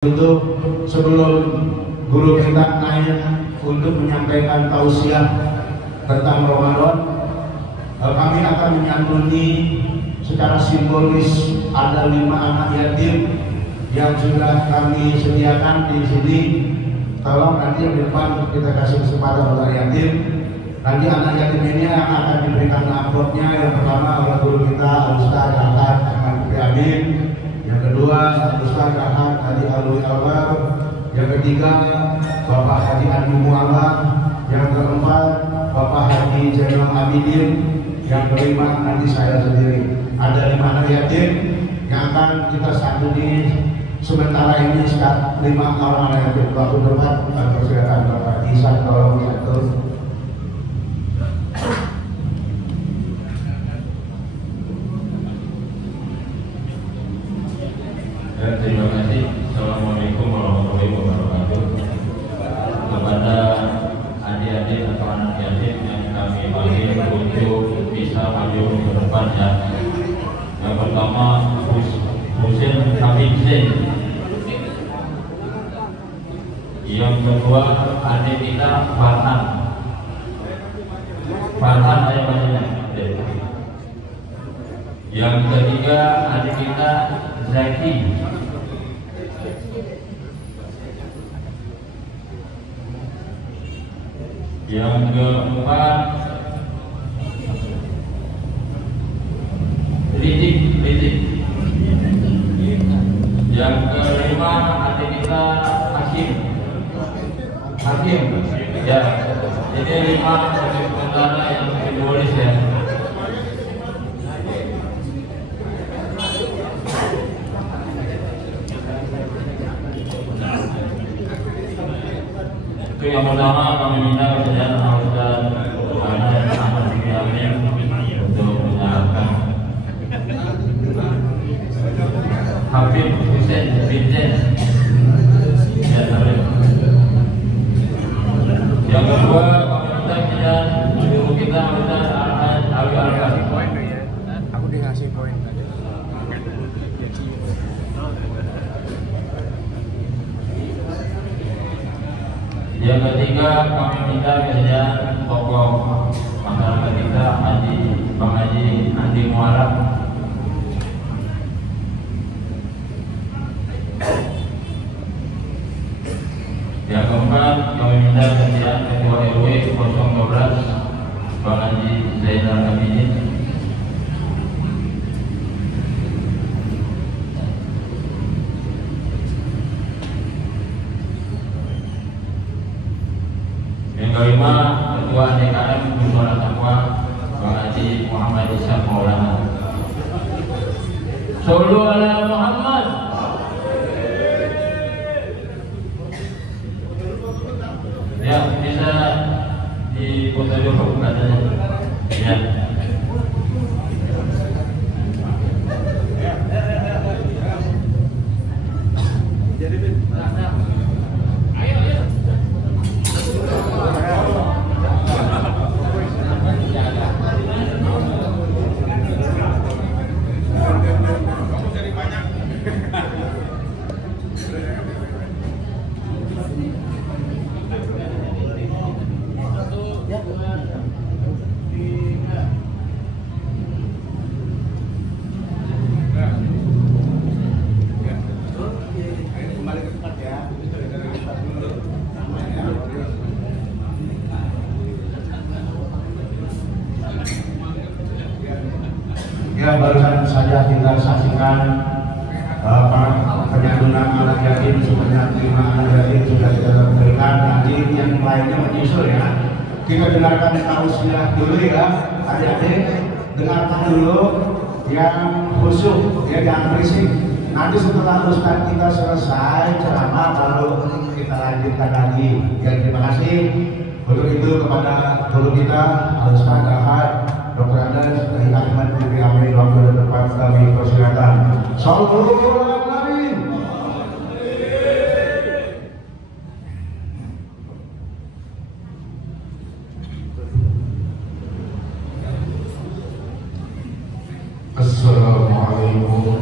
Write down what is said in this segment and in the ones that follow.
Itu sebelum guru kita naik untuk menyampaikan tausiah tentang Ramadan, kami akan menyantuni secara simbolis ada 5 anak yatim yang sudah kami sediakan di sini. Tolong nanti yang di depan kita kasih kesempatan untuk yatim. Nanti anak yatim ini yang akan diberikan amplopnya. Yang pertama oleh guru kita Ustaz Ahmad Amin. Yang kedua Ustaz Ahmad Adi Alwi Alwar. Yang ketiga Bapak Haji Andi Muhammad. Yang keempat Bapak Haji Zainal Abidin. Yang kelima nanti saya sendiri. Ada 5 anak yatim yang akan kita santuni sementara ini. 5 orang anak yatim. Waktu depan persilakan Bapak Isan tolong diatur. Terima kasih. Assalamualaikum warahmatullahi wabarakatuh. Kepada adik-adik atau anak yatim yang kami panggil untuk bisa maju ke depan ya. Yang pertama Husin Hamid Zain. Yang kedua adik kita Farhan ayah banyaknya. Yang ketiga adik kita Zaki. Yang keempat Rizik. Yang kelima adik kita Hakim. Ya, jadi 5 saudara yang simbolis ya. Itu yang pertama kami minta kepada Ustaz Ahmad Amin untuk menyalahkan Habib Husin bin Zain. Yang kedua kami minta kepada guru kita Ustaz Ahmad Alwi Alwar. Aku dikasih poin tadi. Yang ketiga kami minta kepada tokoh masyarakat kita Bang Haji Andi Muhammad. Yang keempat kami minta kepada Ketua RW 012 Bang Haji Zainal Abidin. Yang kelima Ketua DKM Musyawarah Taqwa Bang Haji Muhammad Isyaq Maulana. Sallu ala Muhammad. Ya, bisa difoto dulu katanya. Ya. Ya, barusan saja kita saksikan penyantunan anak yatim sebanyak 5 anak yatim sudah kita berikan. Nanti yang lainnya menyusul ya. Kita dengarkan tausiah dulu ya, adik-adik. Dengarkan dulu yang khusyuk, ya jangan berisik. Nanti setelah Ustaz kita selesai ceramah, lalu kita lanjutkan lagi. Ya, terima kasih. Untuk itu kepada guru kita Ustaz Ahmad Dr. Andes dari Ahmad Bibi Amin, waktu depan kami persilakan. Sallallahu alaihi wasallam. Assalamualaikum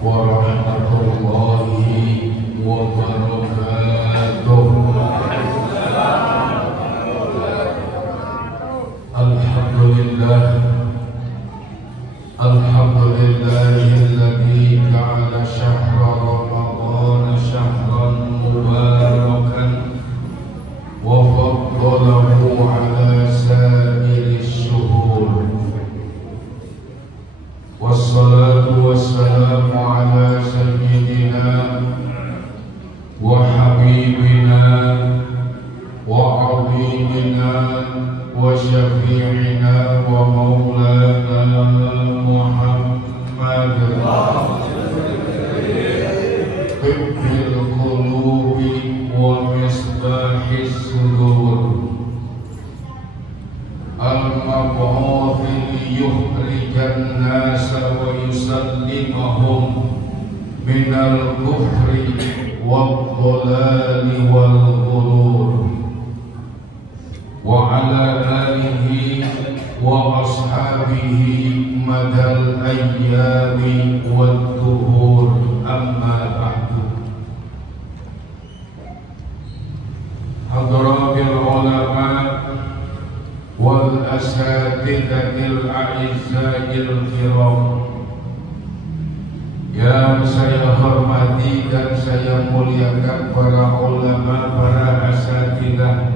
warahmatullahi wabarakatuh. wabarakatuh. Alhamdulillah, alhamdulillahilladzi ja'ala syahra Ramadan syahran mubarakan wa faddalahu ala sa'iri syuhur. Wassalatu wassalamu ala sayyidina wa habibina wa azimina wa syafi'ina wa maulana Muhammad tibbil qulubi wa misbahis sudur al-mab'uthi liyukhrijan nasa wa yusallimahum minal kufri wad-dhalali wal-ghurur wa ala alihi wa ashabihi madal ayyami wad-duhur, amma ba'du. Hadratil ulama wal asatidatil a'izza'il kiram, yang saya hormati dan saya muliakan para ulama, para asatidah.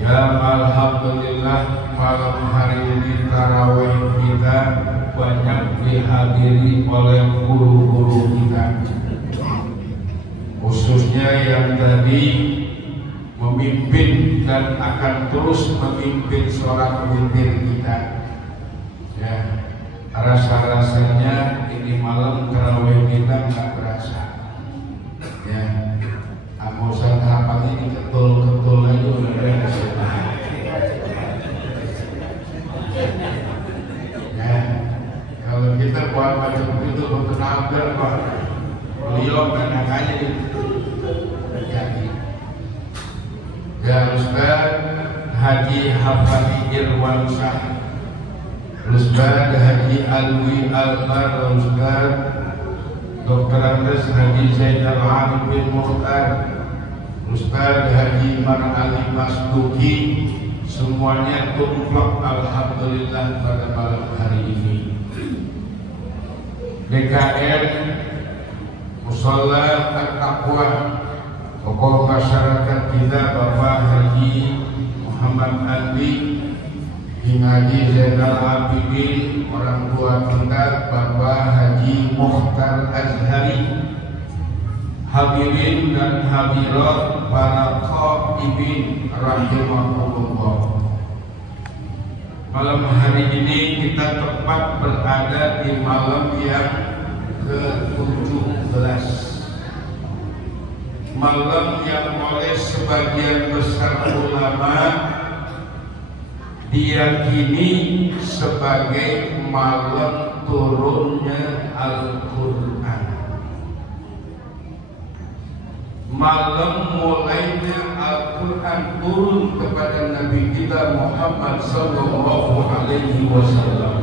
Ya, alhamdulillah malam hari ini tarawih kita banyak dihadiri oleh guru-guru kita, khususnya yang tadi memimpin dan akan terus memimpin sholat witir kita. Ya, rasa-rasanya ini malam tarawih kita nggak berasa. Ya, amosan hafal ini ketul-ketul aja udah beres. Ya, kalau kita buat macam itu bertenaga kok, beliau kan aja terjadi. Ya, Ustaz Haji Hafani Irwansyah, Ustaz Haji Alwi Albar, Ustaz Dr. Andes Haji Zainal Arifin Mukhtar, Ustaz Haji Mar Ali Masduki, semuanya tumplak alhamdulillah pada malam hari ini. DKM Mushola At-Taqwa, tokoh masyarakat kita Bapak Haji Muhammad Andi, Haji Zainal Abidin, orang tua kita Bapak Haji Mukhtar Azhari, hadirin dan hadirat para qaibin rahimahumullah. Malam hari ini kita tepat berada di malam yang ke-17, malam yang oleh sebagian besar ulama diyakini sebagai malam turunnya Al-Quran, malam mulainya Al-Quran turun kepada Nabi kita Muhammad sallallahu alaihi wasallam.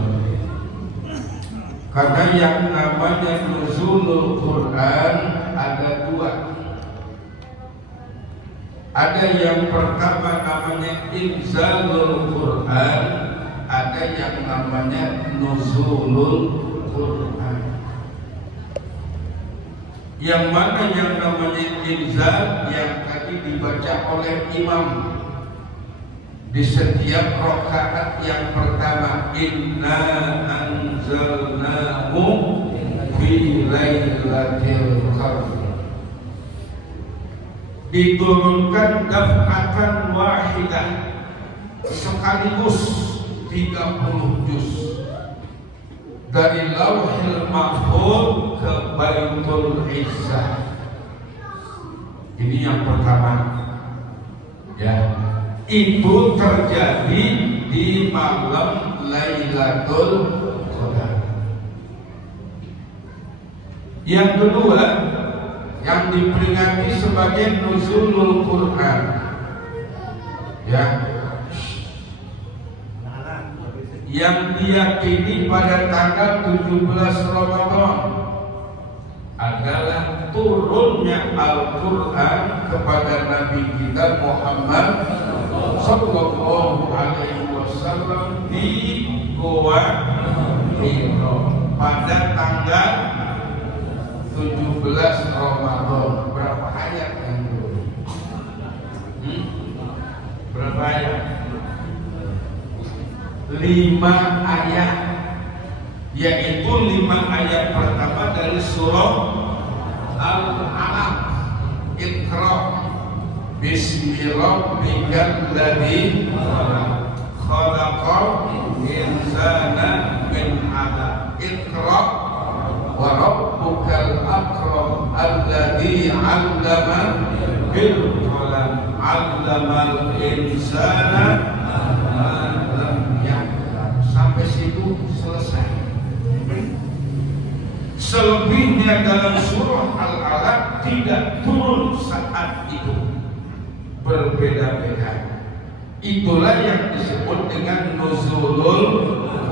Karena yang namanya nuzulul Quran ada dua. Ada yang pertama namanya inzalul Quran, ada yang namanya nuzulul Quran. Yang mana yang namanya inzal yang tadi dibaca oleh imam di setiap rakaat yang pertama, inna anzalnahu fi lailatul qadr, diturunkan daf'atan wahidah sekaligus 30 juz dari Lauhil Mahfuz ke Baitul Izzah. Ini yang pertama, ya, itu terjadi di malam Lailatul Qadar. Yang kedua, yang diperingati sebagai nuzulul Quran, ya, yang diyakini pada tanggal 17 Ramadan adalah turunnya Al-Quran kepada Nabi kita Muhammad Sallallahu Alaihi Wasallam di Goa Hiro pada tanggal 17 Ramadan. Berapa ayat yang turun? Berapa ayat? 5 ayat, yaitu 5 ayat pertama dari surah Al-Alaq. Iqra bismi rabbikal ladzi khalaqal insana min 'alaq. Iqra wa rabbukal akram alladzi 'allama bil qalam 'allamal insana. Sampai situ selesai. Selebihnya dalam surah Al-Alaq tidak turun saat itu, berbeda-beda. Itulah yang disebut dengan nuzulul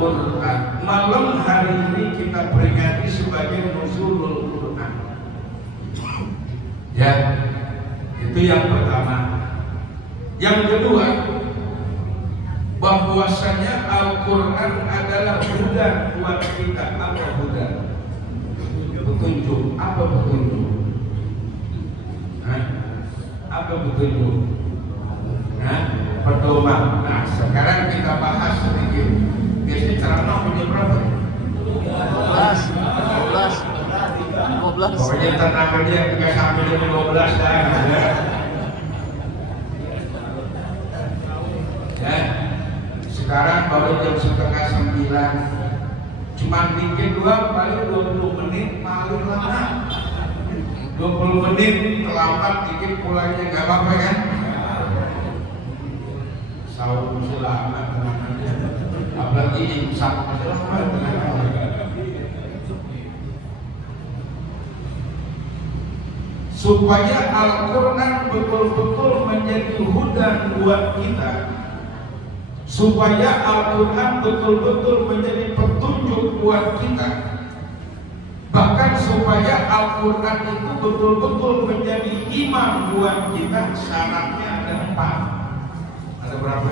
Quran. Malam hari ini kita peringati sebagai nuzulul Quran. Ya, itu yang pertama. Yang kedua, bahwasanya Al-Quran adalah huda buat kita. Apa huda? Petunjuk. Apa petunjuk? Apa petunjuk? Pedoman. Nah, sekarang kita bahas sedikit. Biasanya ceramah punya berapa? 15. Pokoknya tenang aja, kita sampai 15 dah. Ya. Sekarang baru jam 8:30, cuma dikit doang, paling 20 menit paling lama. 20 menit terlambat dikit pulangnya, nggak apa-apa kan? Sahur masih lama, tenang aja. Apalagi imsak masih lama, tenang aja. Supaya Al-Quran betul-betul menjadi hudan buat kita, supaya Al-Quran betul-betul menjadi petunjuk buat kita, bahkan supaya Al-Quran itu betul-betul menjadi imam buat kita, syaratnya ada 4. Ada berapa?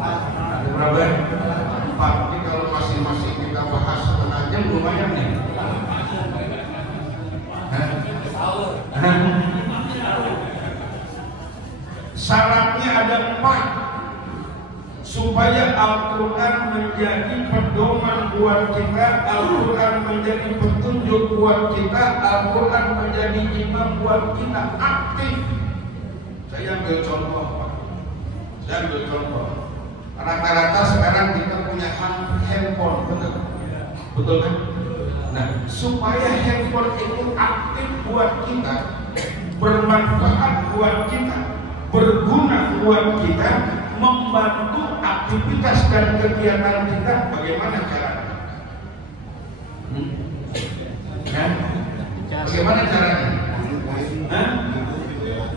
Ada berapa? 4. Jadi kalau masing-masing kita bahas setengah jam lumayan nih. Syaratnya ada 4 supaya Al-Quran menjadi pedoman buat kita, Al-Quran menjadi petunjuk buat kita, Al-Quran menjadi imam buat kita. Aktif. Saya ambil contoh. Rata-rata sekarang kita punya handphone, betul kan? Nah, supaya handphone itu aktif buat kita, bermanfaat buat kita, berguna buat kita, membantu aktivitas dan kegiatan kita, bagaimana caranya? Bagaimana caranya?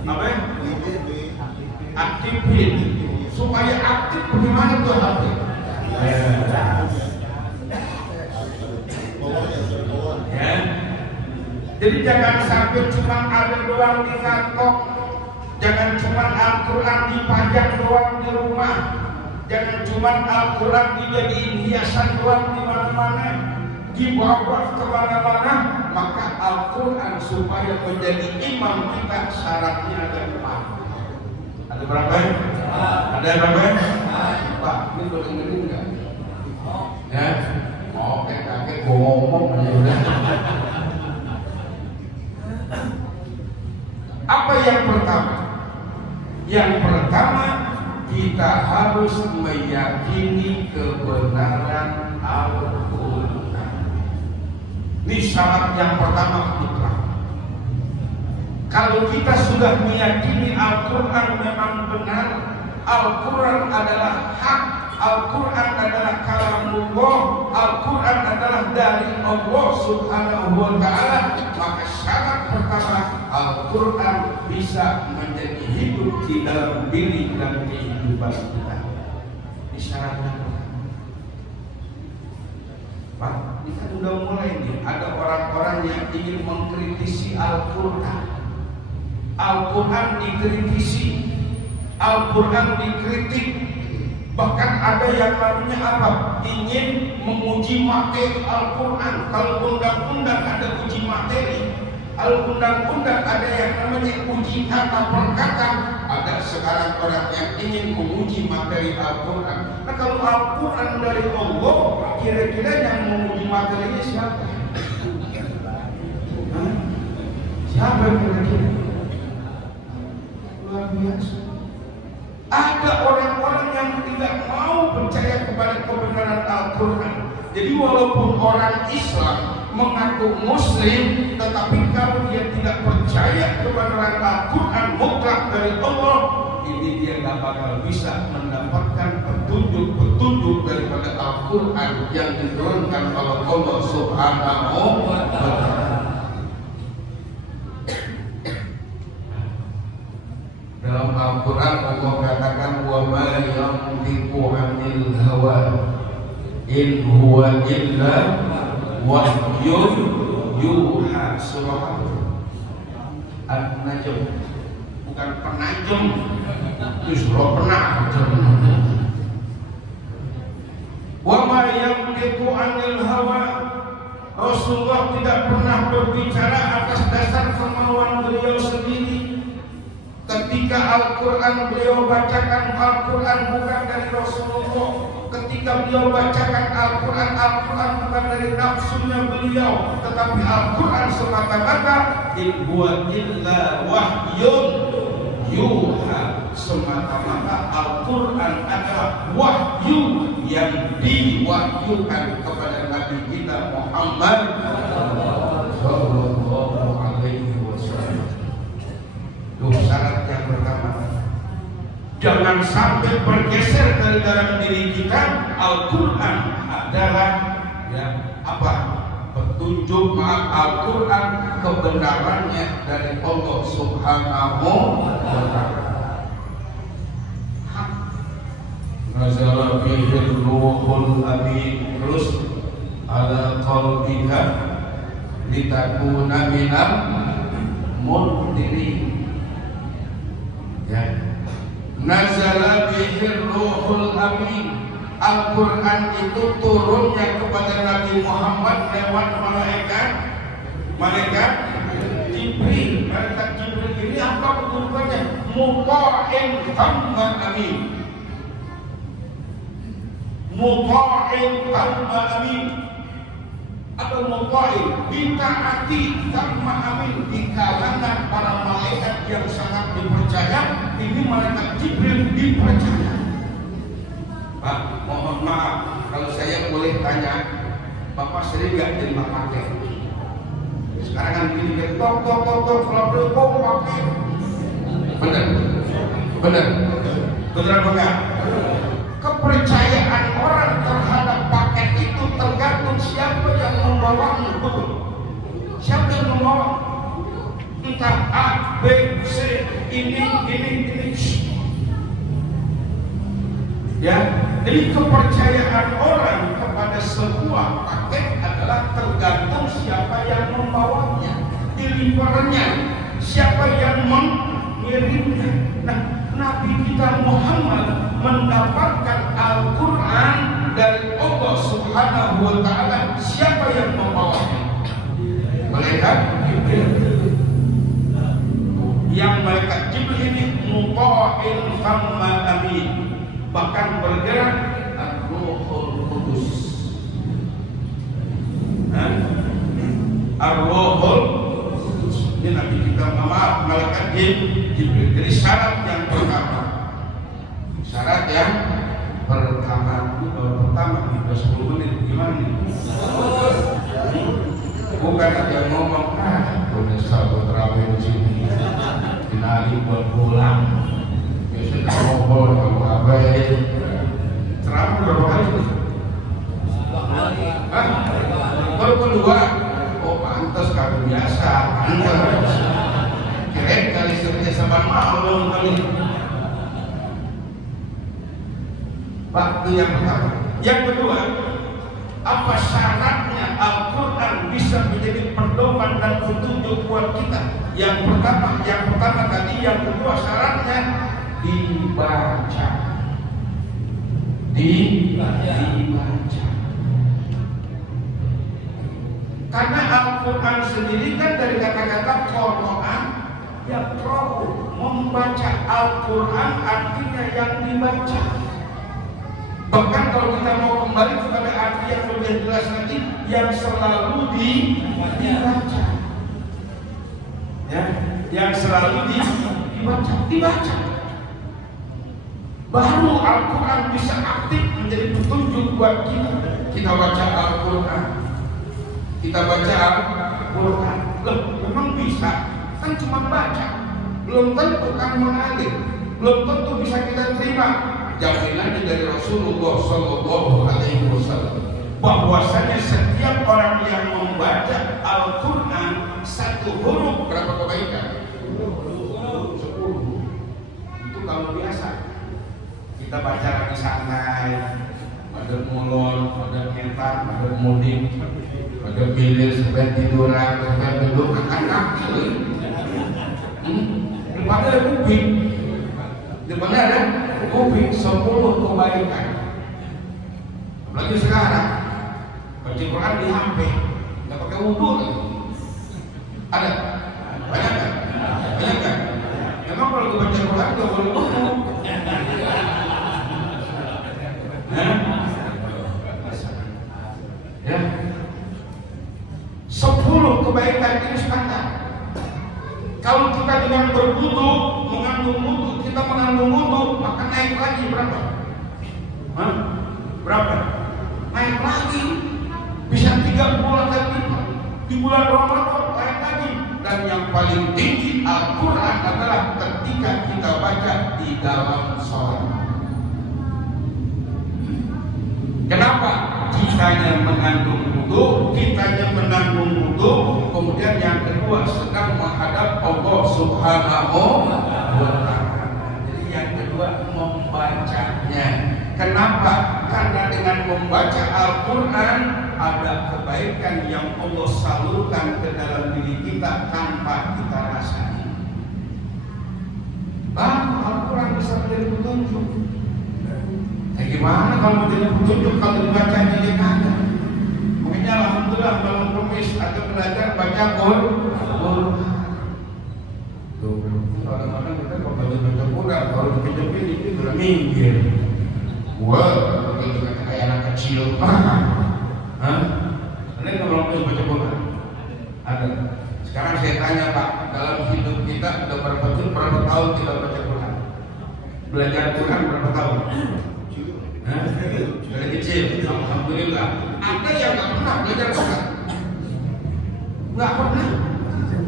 Apa? Aktifin. Supaya aktif bagaimana tuh aktif? Ya. Jadi jangan sampai cuma ada doang di kantong. Jangan cuma Al-Quran dipajang doang di rumah. Jangan cuma Al-Quran dijadiin hiasan doang di mana-mana, dibawa kemana-mana. Maka Al-Quran supaya menjadi imam kita syaratnya ada 4. Ada berapa? Ada berapa? 4. Ini boleh enggak? Ya. Oke, kakek gua ngomong aja udah. Apa yang pertama? Yang pertama, kita harus meyakini kebenaran Al-Quran. Ini syarat yang pertama kita. Kalau kita sudah meyakini Al-Quran memang benar, Al-Quran adalah hak, Al-Quran adalah kalamullah, Al-Quran adalah dari Allah Subhanahu wa Ta'ala, maka syarat pertama, Al-Quran bisa menjadi hidup di dalam diri dan kehidupan kita. Ini syaratnya. Pak, Kita udah mulai nih, ada orang-orang yang ingin mengkritisi Al-Quran. Al-Quran dikritisi, Al-Quran dikritik. Bahkan ada yang namanya apa? Ingin menguji materi Al-Quran. Kalau undang-undang ada uji materi, kalau undang-undang ada yang namanya uji kata per kata. Ada sekarang orang yang ingin menguji materi Al-Quran. Nah kalau Al-Quran dari Allah, kira-kira yang menguji materinya siapa? Siapa kira-kira? Luar biasa. Ada orang-orang yang tidak mau percaya kepada kebenaran Al-Quran. Jadi walaupun orang Islam mengaku Muslim, tetapi kalau dia tidak percaya kebenaran Al-Quran mutlak dari Allah, ini dia nggak bakal bisa mendapatkan petunjuk-petunjuk daripada Al-Quran yang diturunkan oleh Allah Subhanahu wa Ta'ala. Dalam Al-Quran Allah katakan wa ma yantiqu 'anil hawa in huwa illa wahyun yuha. Surah An-Najm, bukan penajem, itu surah penajem. Wa ma yantiqu 'anil hawa, Rasulullah tidak pernah berbicara atas dasar kemauan beliau sendiri. Ketika Al-Quran beliau bacakan, Al-Quran bukan dari Rasulullah. Ketika beliau bacakan Al-Quran, Al-Quran bukan dari nafsunya beliau, tetapi Al-Quran semata-mata in huwa illa wahyun yuha. Semata-mata Al-Quran adalah wahyu yang diwahyukan kepada Nabi kita Muhammad sallallahu alaihi wasallam. Syarat yang pertama, jangan sampai bergeser dari dalam diri kita. Al-Quran adalah petunjuk, Al-Quran kebenarannya dari Allah Subhanahu wa Ta'ala. Nazala bihir ruhul amin, terus ala qalbika litakuna minal mundirin. Ya. Nazala bihir ruhul amin. Al-Quran itu turunnya kepada Nabi Muhammad lewat malaikat Jibril. Malaikat Jibril ini apa kedudukannya? Muta'in tamma amin. Muta'in tamma amin. Atau muta'in ditaati tamma amin. Di kalangan para malaikat yang sangat dipercaya, ini malaikat Jibril dipercaya. Pak, mohon maaf kalau saya boleh tanya, Bapak sering nggak terima paket? Sekarang kan begini, tok kalau perlu pakai. Bener apa enggak? Kepercayaan orang terhadap paket itu tergantung siapa yang membawanya, betul? Siapa yang membawa? Entah A, B, C, ini. Ya, jadi kepercayaan orang kepada sebuah paket adalah tergantung siapa yang membawanya, delivernya, siapa yang mengirimnya. Nah, Nabi kita Muhammad mendapatkan Al-Quran dari Allah Subhanahu wa Ta'ala. Siapa yang membawanya? Malaikat Jibril. Yang malaikat Jibril ini muta'in tamma amin. Bahkan bergerak Ar-Ruhul Qudus. Ar-Ruhul Qudus. Ini Nabi kita maaf malaikat Jibril. Jadi syarat yang pertama. Pertama nih, udah 10 menit gimana nih? Bukan ada yang ngomong, udah sahabat terawih di sini. Dinari buat pulang. Biasanya ngobrol kamu abai. Ceramah berapa kali? Baru kedua. Oh pantas kali biasa. Pantas. Keren kali kerja sama malam kali. Waktu yang pertama. Yang kedua, Apa syaratnya Al-Quran bisa menjadi pedoman dan petunjuk buat kita? Yang pertama tadi, yang kedua syaratnya dibaca. Dibaca. Karena Al-Quran sendiri kan dari kata-kata Qur'an, ya membaca Al-Quran artinya yang dibaca. Bahkan kalau kita mau kembali kepada arti yang lebih jelas lagi, yang selalu dibaca, ya, yang selalu dibaca. Baru Al-Quran bisa aktif menjadi petunjuk buat kita. Kita baca Al-Quran, kita baca Al-Quran. Loh, memang bisa? Kan cuma baca, belum tentu kan mengalir, belum tentu bisa kita terima. Jaminannya dari Rasulullah Sallallahu Alaihi Wasallam bahwasanya setiap orang yang membaca Al-Quran satu huruf berapa kebaikan? 10. Itu kalau biasa. Kita baca lagi santai, ada mulon, ada kentar, ada mudik, ada bilir sampai tiduran, sampai duduk akan kaki. Depannya ada kuping, depannya ada kuping 10 kebaikan. Apalagi sekarang baca Quran di HP, nggak pakai wudhu lagi. Ada banyak kan? Banyak kan? Memang kalau baca Quran nggak boleh wudhu. Ya, 10 kebaikan ini standar. Kalau kita dengan berwudu mengandung wudu, kita mengandung wudu, maka naik lagi berapa? Berapa? Naik lagi, bisa 30 kali di bulan Ramadan naik lagi. Dan yang paling tinggi Al-Quran adalah ketika kita baca di dalam sholat. Kenapa? Kitanya mengandung wudu, kemudian yang kedua sedang menghadap Allah Subhanahu wa Ta'ala. Jadi yang kedua membacanya. Kenapa? Karena dengan membaca Al-Quran ada kebaikan yang Allah salurkan ke dalam diri kita tanpa kita rasai. Al-Quran bisa menjadi petunjuk. Gimana kalau menjadi petunjuk kalau dibacanya dia kagak? Makanya alhamdulillah malam Kamis ada belajar baca Quran. Kadang-kadang kita kalau baca Quran kalau dikejepin itu udah minggir. Wah, itu kayak anak kecil. Ini kalau baca Quran ada. Sekarang saya tanya Pak, dalam hidup kita udah berapa tahun kita baca Quran? Belajar Quran berapa tahun? Dari kecil, alhamdulillah. Ada yang nggak pernah belajar Quran, nggak pernah.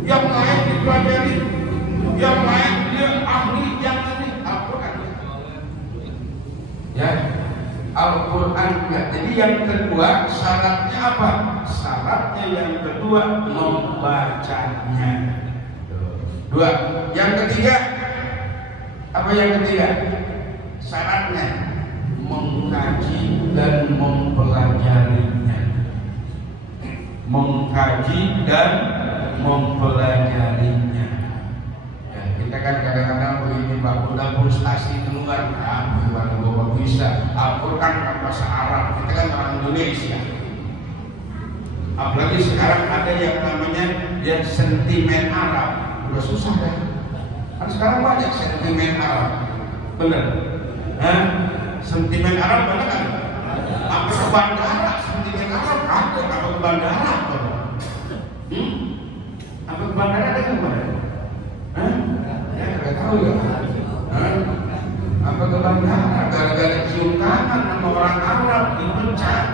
Yang lain dipelajari, yang lain dia ahli, yang ini Al-Quran. Ya, Al-Quran. Jadi yang kedua syaratnya apa? Syaratnya yang kedua membacanya. Dua. Yang ketiga apa? Yang ketiga syaratnya mengkaji dan mempelajarinya. Mengkaji dan mempelajarinya. Ya, kita kan kadang-kadang begini Pak, udah frustasi keluar, gimana Bapak bisa? Al-Quran kan bahasa Arab, kita kan orang Indonesia. Apalagi sekarang ada yang namanya ya sentimen Arab, udah susah kan? Kan sekarang banyak sentimen Arab, bener? Sentimen Arab mana kan? Apa ke bandara? Sentimen Arab ada apa ke bandara? Apa ke bandara ada kemana? Ya nggak tahu ya. Apa ke bandara? Gara-gara cium tangan sama orang Arab dipecat.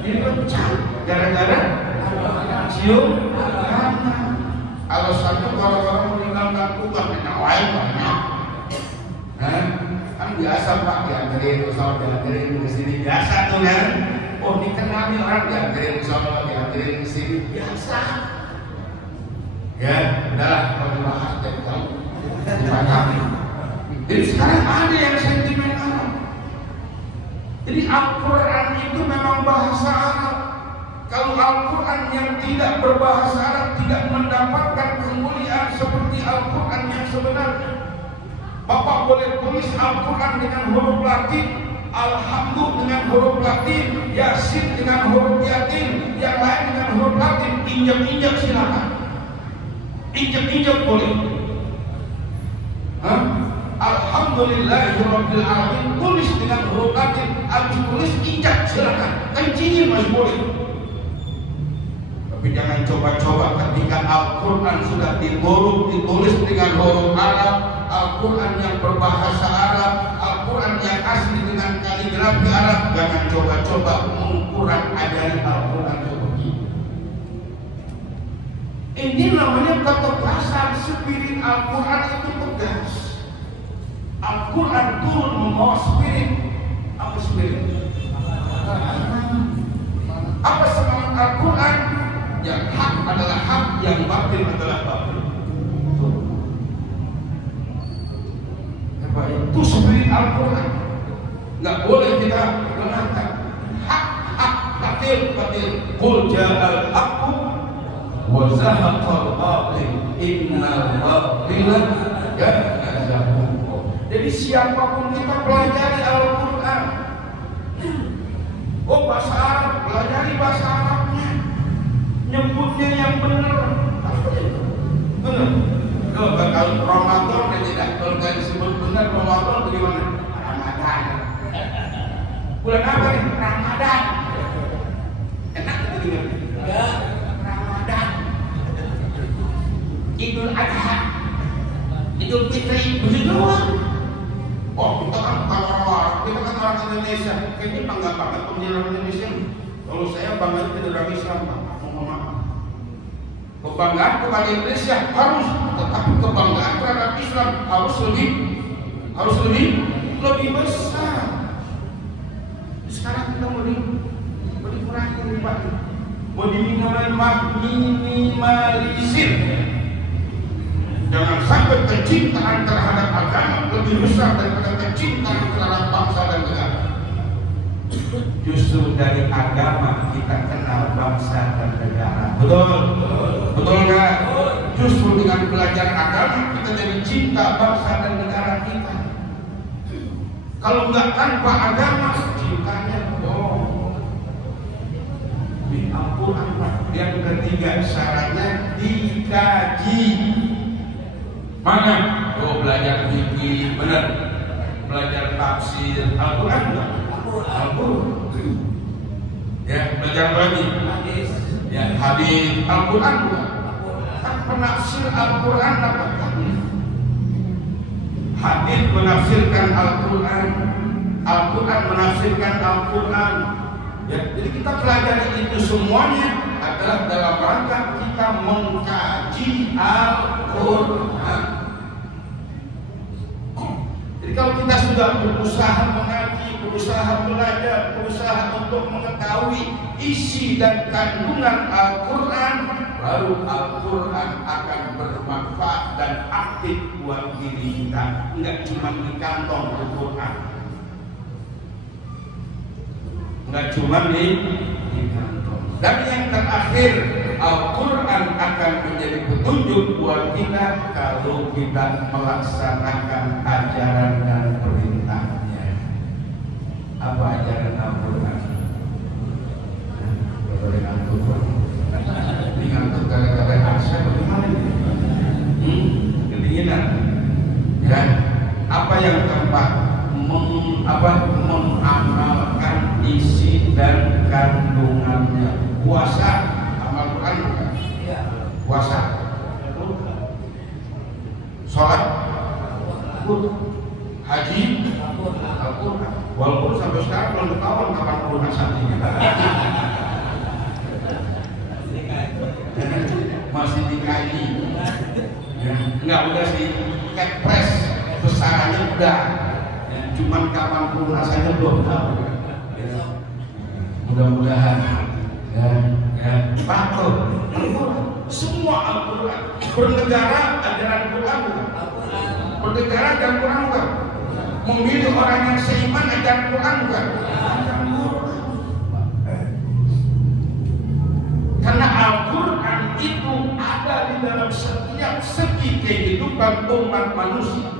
Dipecat gara-gara cium tangan. Alasannya kalau orang meninggalkan Tuhan lain banyak. Kan biasa Pak, dianterin pesawat, dianterin ke sini biasa tuh kan. Oh dikenali orang dianterin pesawat, dianterin ke sini biasa. Ya, udahlah kalau dibahas dari kamu. Jadi sekarang ada yang sentimen Arab. Jadi Al-Quran itu memang bahasa Arab. Kalau Al-Quran yang tidak berbahasa Arab tidak mendapatkan kemuliaan seperti Al-Quran yang sebenarnya. Bapak boleh tulis Al-Quran dengan huruf Latin, Alhamdulillah dengan huruf Latin, Yasin dengan huruf Yatin, yang lain dengan huruf Latin. Injak-injak silakan. Injak-injak boleh. Alhamdulillahirabbil alamin tulis dengan huruf Latin, tulis injak silakan. Kencingin masih boleh. Tapi jangan coba-coba ketika Al-Quran sudah ditulis dengan huruf Arab, Al-Quran yang berbahasa Arab, Al-Quran yang asli dengan kaligrafi Arab, jangan coba-coba mengkurang ajaran Al-Quran seperti itu. Ini namanya ketegasan. Spirit Al-Quran itu tegas. Al-Quran turun membawa spirit. Apa spirit? Apa semangat Al-Quran? Yang hak adalah hak, yang batil adalah batil. Itu spirit Al-Quran. Nggak boleh kita mengatakan hak, batil, batil. Qul ja'al haqqu wa zahaqal batil, innal batila kana zahuqa. Jadi siapapun kita pelajari Al-Quran. Oh bahasa Arab, pelajari bahasa Arabnya. Nyebutnya yang benar. Benar. Kalau Ramadan tidak, kalau nggak disebut benar Ramadan bagaimana? Ramadan. Bulan apa nih? Ramadan. Enak itu dengar? Ya. Ramadan. Idul Adha, Idul Fitri, begitu doang. Oh kita kan orang-orang, kita kan orang Indonesia. Kayaknya bangga banget orang Indonesia. Kalau saya bangga dengan orang Islam, Pak. Kebanggaan kepada Indonesia harus, tetapi kebanggaan terhadap Islam harus lebih besar. Sekarang kita mau dikurangi, Pak. Mau minimalisir. Jangan sampai kecintaan terhadap agama lebih besar daripada kecintaan terhadap bangsa dan negara. Justru dari agama kita kenal bangsa dan negara. Betul? Betul nggak? Justru dengan belajar agama kita jadi cinta bangsa dan negara kita. Kalau nggak tanpa agama, cintanya bohong. Ampun apa? Yang ketiga syaratnya dikaji. Mana? Oh belajar fikih, benar. Belajar tafsir Al-Quran enggak? Al-Quran. Ya, belajar lagi. Ya, hadis Al-Quran enggak? Kan penafsir Al-Quran apa? Hadis menafsirkan Al-Quran, Al-Quran menafsirkan Al-Quran. Ya, jadi kita pelajari itu semuanya adalah dalam rangka kita mengkaji Al-Quran. Jadi kalau kita sudah berusaha mengaji, berusaha belajar, berusaha untuk mengetahui isi dan kandungan Al-Quran, baru Al-Quran akan bermanfaat dan aktif buat diri kita. Enggak cuma di kantong Al-Quran, enggak cuma di kantong. Dan yang terakhir, Al-Quran akan menjadi petunjuk buat kita kalau kita melaksanakan ajaran dan perintahnya. Apa ajaran Al-Quran? Boleh ngantuk, ini ngantuk gara-gara aksa bagaimana? Kedinginan. Ya. Apa yang keempat? Mengamalkan isi dan kandungannya. Puasa, amal Quran bukan? Puasa, sholat, haji, Al-Quran. Walaupun sampai sekarang belum ketahuan kapan lunasannya. Masih dikaji. Enggak udah sih, kepres besarannya udah. Cuman kapan lunasannya belum tahu. Mudah-mudahan Al-Quran, semua Al-Quran. Bernegara ajaran Quran bukan? Bernegara dan Quran bukan? Memilih orang yang seiman ajar Quran bukan? Karena Al-Quran itu ada di dalam setiap segi kehidupan umat manusia.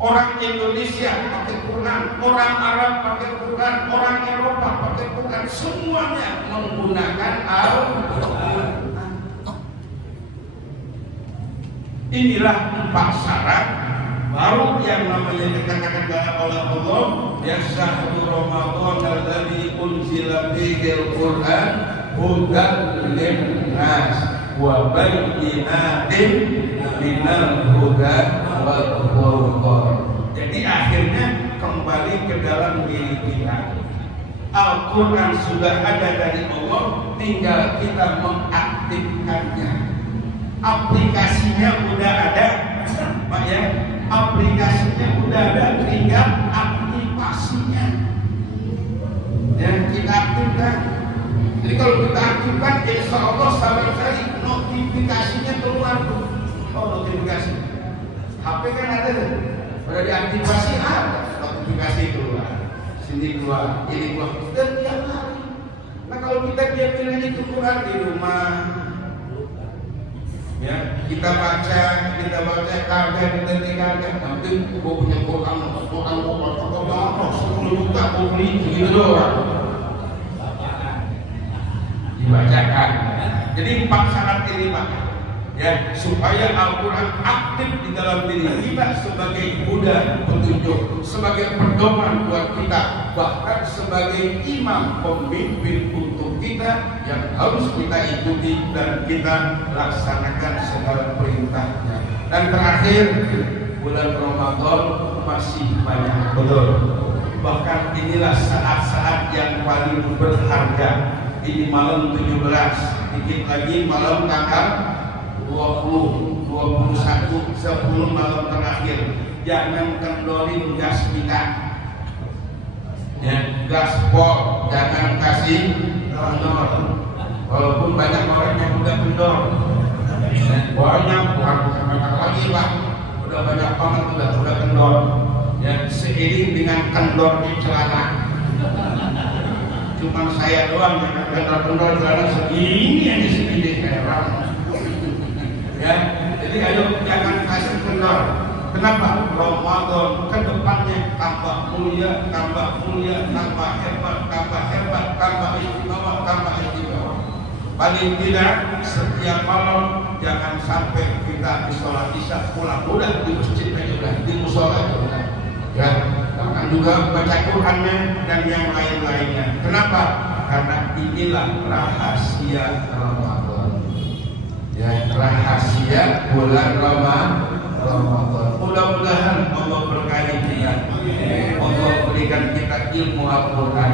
Orang Indonesia pakai Quran, orang Arab pakai Quran, orang Eropa pakai Quran, semuanya menggunakan Al-Quran. Inilah 4 syarat baru yang namanya dikatakan oleh Allah, yashhadu Ramadan alladzi unzila fihil Quran hudan linnas wa bayyinatin minal huda wal furqan. Jadi akhirnya kembali ke dalam diri kita. Al-Quran sudah ada dari Allah, tinggal kita mengaktifkannya. Aplikasinya udah ada, Pak ya. Aplikasinya udah ada, tinggal aktivasinya. Ya, kita aktifkan. Jadi kalau kita aktifkan, insya Allah sabar sekali notifikasinya keluar tuh. Oh, notifikasi. HP kan ada tuh. Udah diaktifasi ada notifikasi keluar. Sini keluar, ini keluar. Dan tiap hari. Nah kalau kita diam aja ke Quran di rumah, ya kita baca kagak kita tinggalkan. Nanti gua punya Quran 10 juta gua beli gitu doang. Dibacakan. Jadi 4 syarat ini Pak, ya supaya Al-Quran aktif di dalam diri kita sebagai budak petunjuk, sebagai pedoman buat kita, bahkan sebagai imam pemimpin untuk kita yang harus kita ikuti dan kita laksanakan segala perintahnya. Dan terakhir, bulan Ramadan masih banyak, betul. Bahkan inilah saat-saat yang paling berharga. Ini malam 17, dikit lagi malam tanggal 20, 21, 10 malam terakhir. Jangan kendorin gas kita, ya, gaspol, jangan kasih kendor. Walaupun banyak orang yang udah kendor, banyak, bukan banyak lagi Pak, udah banyak banget udah kendor. Ya, seiring dengan kendornya celana. Cuma saya doang yang kendor celana segini aja, segini heran. Ya, jadi ayo jangan kasih kendor. Kenapa? Ramadan ke depannya tambah mulia, tambah hebat, tambah istimewa. Paling tidak setiap malam jangan sampai kita di sholat isya pulang udah di masjid aja udah, di musola udah. Ya, akan juga baca Qurannya dan yang lain-lainnya. Kenapa? Karena inilah rahasia Ramadan. Ya, rahasia bulan Ramadan. Mudah-mudahan Allah berkahi kita, Allah berikan kita ilmu Al-Quran,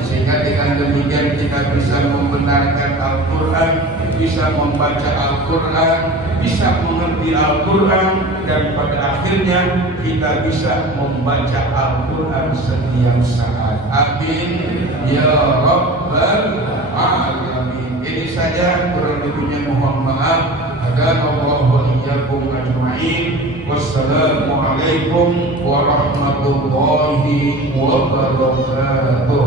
sehingga dengan demikian kita bisa membenarkan Al-Quran, bisa membaca Al-Quran, bisa mengerti Al-Quran, dan pada akhirnya kita bisa membaca Al-Quran setiap saat. Amin ya Rabbal Alamin. Ini saja, kurang lebihnya mohon maaf. Hadanallahu wa iyyakum ajma'in. Wassalamualaikum warahmatullahi wabarakatuh.